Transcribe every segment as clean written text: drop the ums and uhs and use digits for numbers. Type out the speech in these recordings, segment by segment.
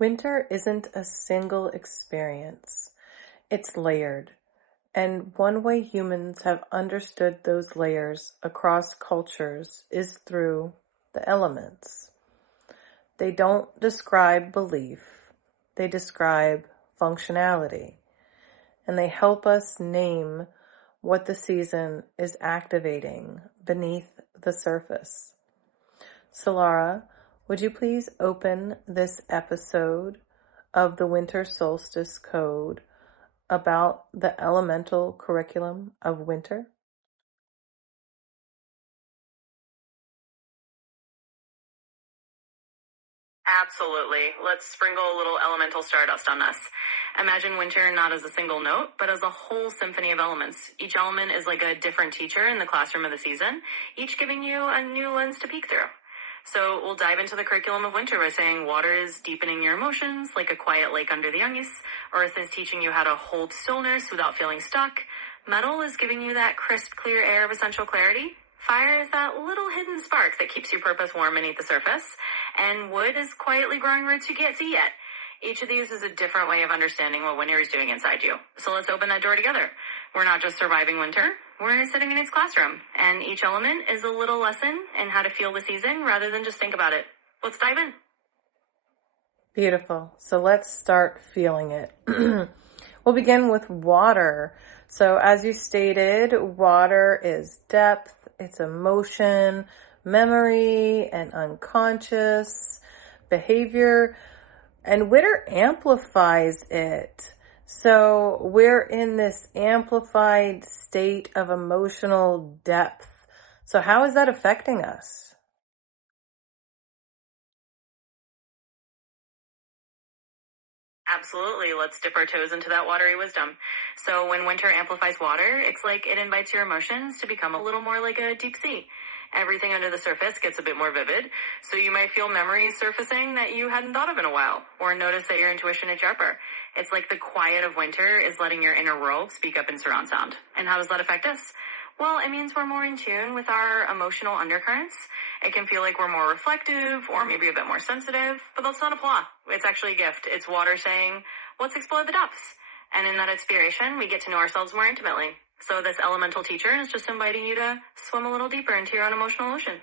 Winter isn't a single experience, it's layered. And one way humans have understood those layers across cultures is through the elements. They don't describe belief, they describe functionality. And they help us name what the season is activating beneath the surface. Solara, would you please open this episode of the Winter Solstice Code about the elemental curriculum of winter? Absolutely. Let's sprinkle a little elemental stardust on this. Imagine winter not as a single note, but as a whole symphony of elements. Each element is like a different teacher in the classroom of the season, each giving you a new lens to peek through. So we'll dive into the curriculum of winter by saying water is deepening your emotions like a quiet lake under the ice. Earth is teaching you how to hold stillness without feeling stuck. Metal is giving you that crisp, clear air of essential clarity. Fire is that little hidden spark that keeps your purpose warm beneath the surface. And wood is quietly growing roots you can't see yet. Each of these is a different way of understanding what winter is doing inside you. So let's open that door together. We're not just surviving winter, we're sitting in its classroom. And each element is a little lesson in how to feel the season rather than just think about it. Let's dive in. Beautiful. So let's start feeling it. We'll begin with water. So as you stated, water is depth, it's emotion, memory, and unconscious behavior. And winter amplifies it. So we're in this amplified state of emotional depth. So how is that affecting us? Absolutely. Let's dip our toes into that watery wisdom. So when winter amplifies water, it's like it invites your emotions to become a little more like a deep sea. Everything under the surface gets a bit more vivid, so you might feel memories surfacing that you hadn't thought of in a while, or notice that your intuition is sharper. It's like the quiet of winter is letting your inner world speak up in surround sound. And how does that affect us? Well, it means we're more in tune with our emotional undercurrents. It can feel like we're more reflective or maybe a bit more sensitive, but that's not a flaw. It's actually a gift. It's water saying, let's explore the depths. And in that inspiration, we get to know ourselves more intimately. So this elemental teacher is just inviting you to swim a little deeper into your own emotional ocean.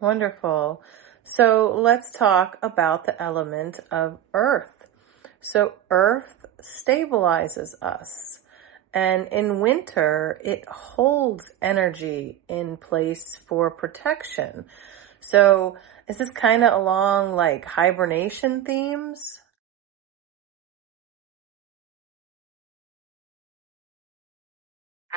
Wonderful. So let's talk about the element of earth. So earth stabilizes us. And in winter, it holds energy in place for protection. So is this kind of along like hibernation themes?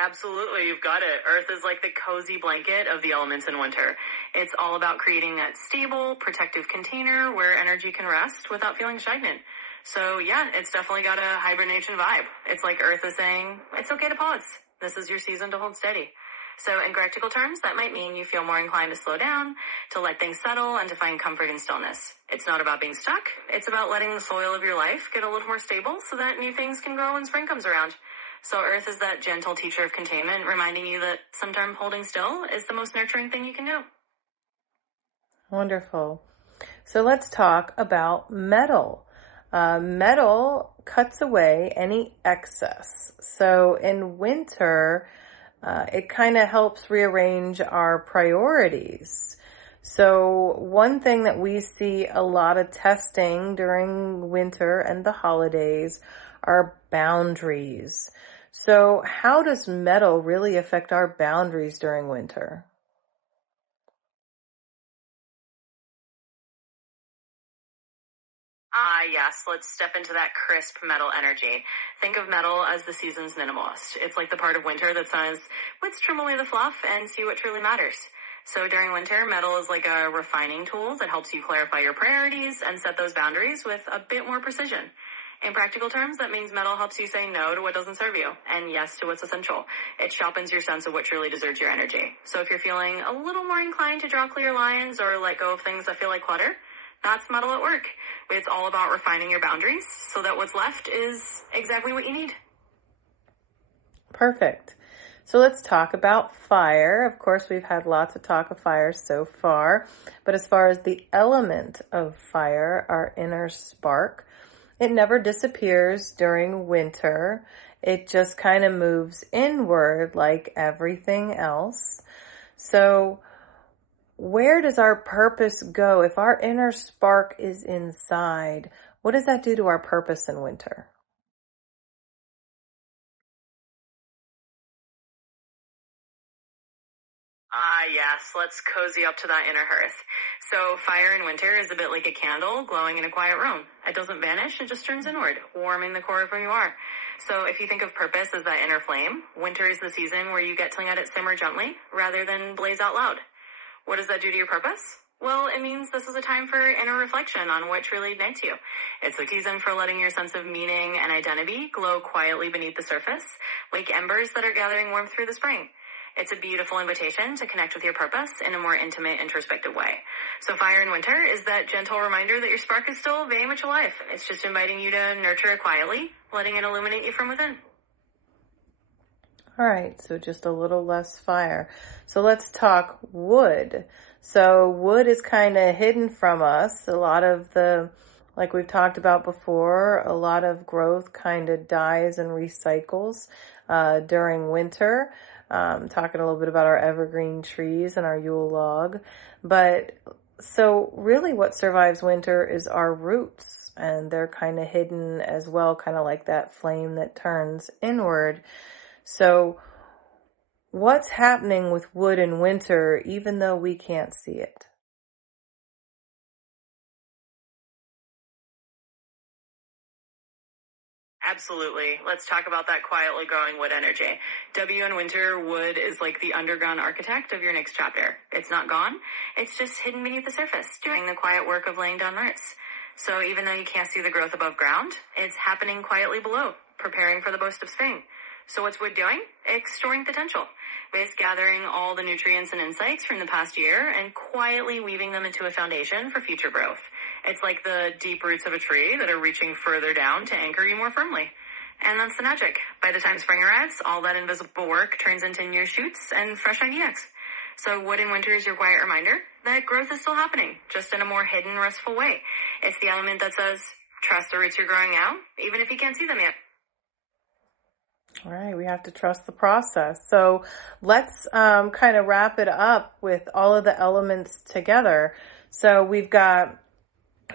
Absolutely, you've got it. Earth is like the cozy blanket of the elements in winter. It's all about creating that stable, protective container where energy can rest without feeling stagnant. So yeah, it's definitely got a hibernation vibe. It's like Earth is saying, it's okay to pause. This is your season to hold steady. So in practical terms, that might mean you feel more inclined to slow down, to let things settle, and to find comfort in stillness. It's not about being stuck. It's about letting the soil of your life get a little more stable so that new things can grow when spring comes around. So Earth is that gentle teacher of containment, reminding you that sometimes holding still is the most nurturing thing you can do. Wonderful. So let's talk about metal. Metal cuts away any excess. So in winter, it kind of helps rearrange our priorities. So one thing that we see a lot of testing during winter and the holidays are boundaries. So how does metal really affect our boundaries during winter? Yes, let's step into that crisp metal energy. Think of metal as the season's minimalist. It's like the part of winter that says, let's trim away the fluff and see what truly matters. So during winter, metal is like a refining tool that helps you clarify your priorities and set those boundaries with a bit more precision. In practical terms, that means metal helps you say no to what doesn't serve you and yes to what's essential. It sharpens your sense of what truly deserves your energy. So if you're feeling a little more inclined to draw clear lines or let go of things that feel like clutter, that's metal at work. It's all about refining your boundaries so that what's left is exactly what you need. Perfect. So let's talk about fire. Of course, we've had lots of talk of fire so far, but as far as the element of fire, our inner spark, it never disappears during winter. It just kind of moves inward like everything else. So where does our purpose go? If our inner spark is inside, what does that do to our purpose in winter? Yes, let's cozy up to that inner hearth. So, fire in winter is a bit like a candle glowing in a quiet room. It doesn't vanish, it just turns inward, warming the core of who you are. So, if you think of purpose as that inner flame, winter is the season where you get to let it simmer gently rather than blaze out loud. What does that do to your purpose? Well, it means this is a time for inner reflection on what truly ignites you. It's a season for letting your sense of meaning and identity glow quietly beneath the surface, like embers that are gathering warmth through the spring. It's a beautiful invitation to connect with your purpose in a more intimate, introspective way. So fire in winter is that gentle reminder that your spark is still very much alive. It's just inviting you to nurture it quietly, letting it illuminate you from within. All right, so just a little less fire. So let's talk wood. So wood is kind of hidden from us. A lot of like we've talked about before, a lot of growth kind of dies and recycles during winter. Talking a little bit about our evergreen trees and our Yule log. But so really what survives winter is our roots, and they're kind of hidden as well, kind of like that flame that turns inward. So what's happening with wood in winter, even though we can't see it? Absolutely. Let's talk about that quietly growing wood energy. W in winter, wood is like the underground architect of your next chapter. It's not gone. It's just hidden beneath the surface, doing the quiet work of laying down roots. So even though you can't see the growth above ground, it's happening quietly below, preparing for the boast of spring. So what's wood doing? It's storing potential. It's gathering all the nutrients and insights from the past year and quietly weaving them into a foundation for future growth. It's like the deep roots of a tree that are reaching further down to anchor you more firmly. And that's the magic. By the time spring arrives, all that invisible work turns into new shoots and fresh ideas. So wood in winter is your quiet reminder that growth is still happening, just in a more hidden, restful way. It's the element that says, trust the roots you're growing now, even if you can't see them yet. All right, we have to trust the process. So let's kind of wrap it up with all of the elements together. So we've got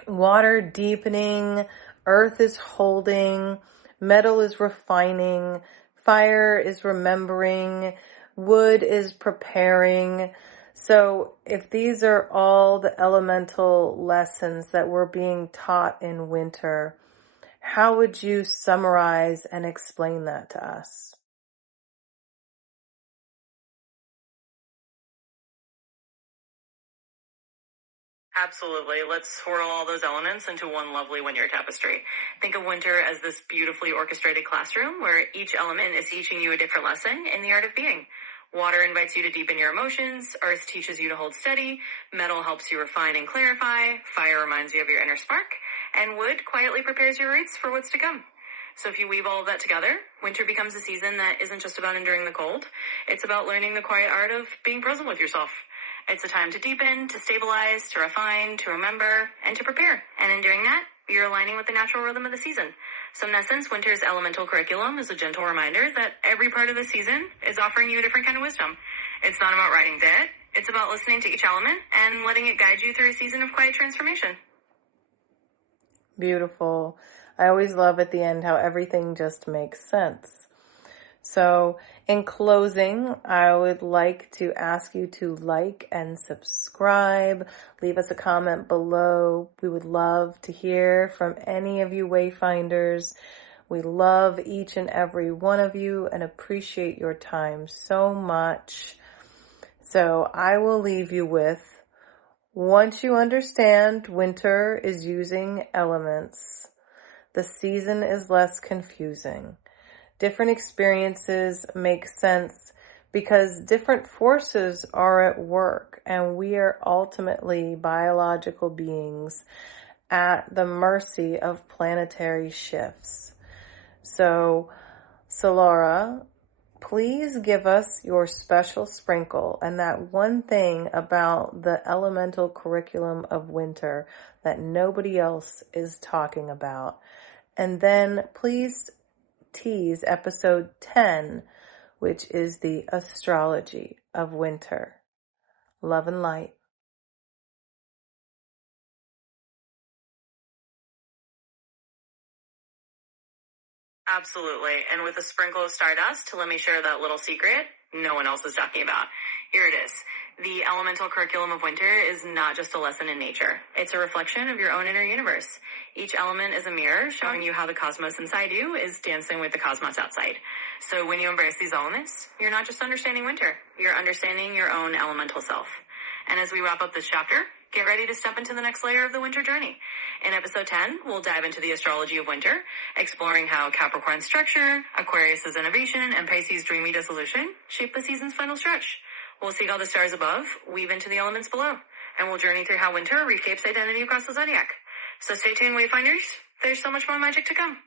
water deepening, earth is holding, metal is refining, fire is remembering, wood is preparing. So if these are all the elemental lessons that we're being taught in winter, how would you summarize and explain that to us? Absolutely. Let's swirl all those elements into one lovely one-year tapestry. Think of winter as this beautifully orchestrated classroom where each element is teaching you a different lesson in the art of being. Water invites you to deepen your emotions, earth teaches you to hold steady, metal helps you refine and clarify, fire reminds you of your inner spark, and wood quietly prepares your roots for what's to come. So if you weave all of that together, winter becomes a season that isn't just about enduring the cold, it's about learning the quiet art of being present with yourself. It's a time to deepen, to stabilize, to refine, to remember, and to prepare. And in doing that, you're aligning with the natural rhythm of the season. So in essence, winter's elemental curriculum is a gentle reminder that every part of the season is offering you a different kind of wisdom. It's not about writing to it. It's about listening to each element and letting it guide you through a season of quiet transformation. Beautiful. I always love at the end how everything just makes sense. So in closing, I would like to ask you to like and subscribe. Leave us a comment below. We would love to hear from any of you Wayfinders. We love each and every one of you and appreciate your time so much. So I will leave you with, once you understand winter is using elements, the season is less confusing. Different experiences make sense because different forces are at work, and we are ultimately biological beings at the mercy of planetary shifts. So, Solara, please give us your special sprinkle and that one thing about the elemental curriculum of winter that nobody else is talking about. And then please tease episode 10, which is the astrology of winter. Love and light. Absolutely. And with a sprinkle of stardust, let me share that little secret no one else is talking about. Here it is. The elemental curriculum of winter is not just a lesson in nature. It's a reflection of your own inner universe. Each element is a mirror showing you how the cosmos inside you is dancing with the cosmos outside. So when you embrace these elements, you're not just understanding winter, you're understanding your own elemental self. And as we wrap up this chapter, get ready to step into the next layer of the winter journey. In episode 10, we'll dive into the astrology of winter, exploring how Capricorn's structure, Aquarius's innovation, and Pisces' dreamy dissolution shape the season's final stretch. We'll see how the stars above weave into the elements below, and we'll journey through how winter reshapes identity across the zodiac. So stay tuned, Wayfinders. There's so much more magic to come.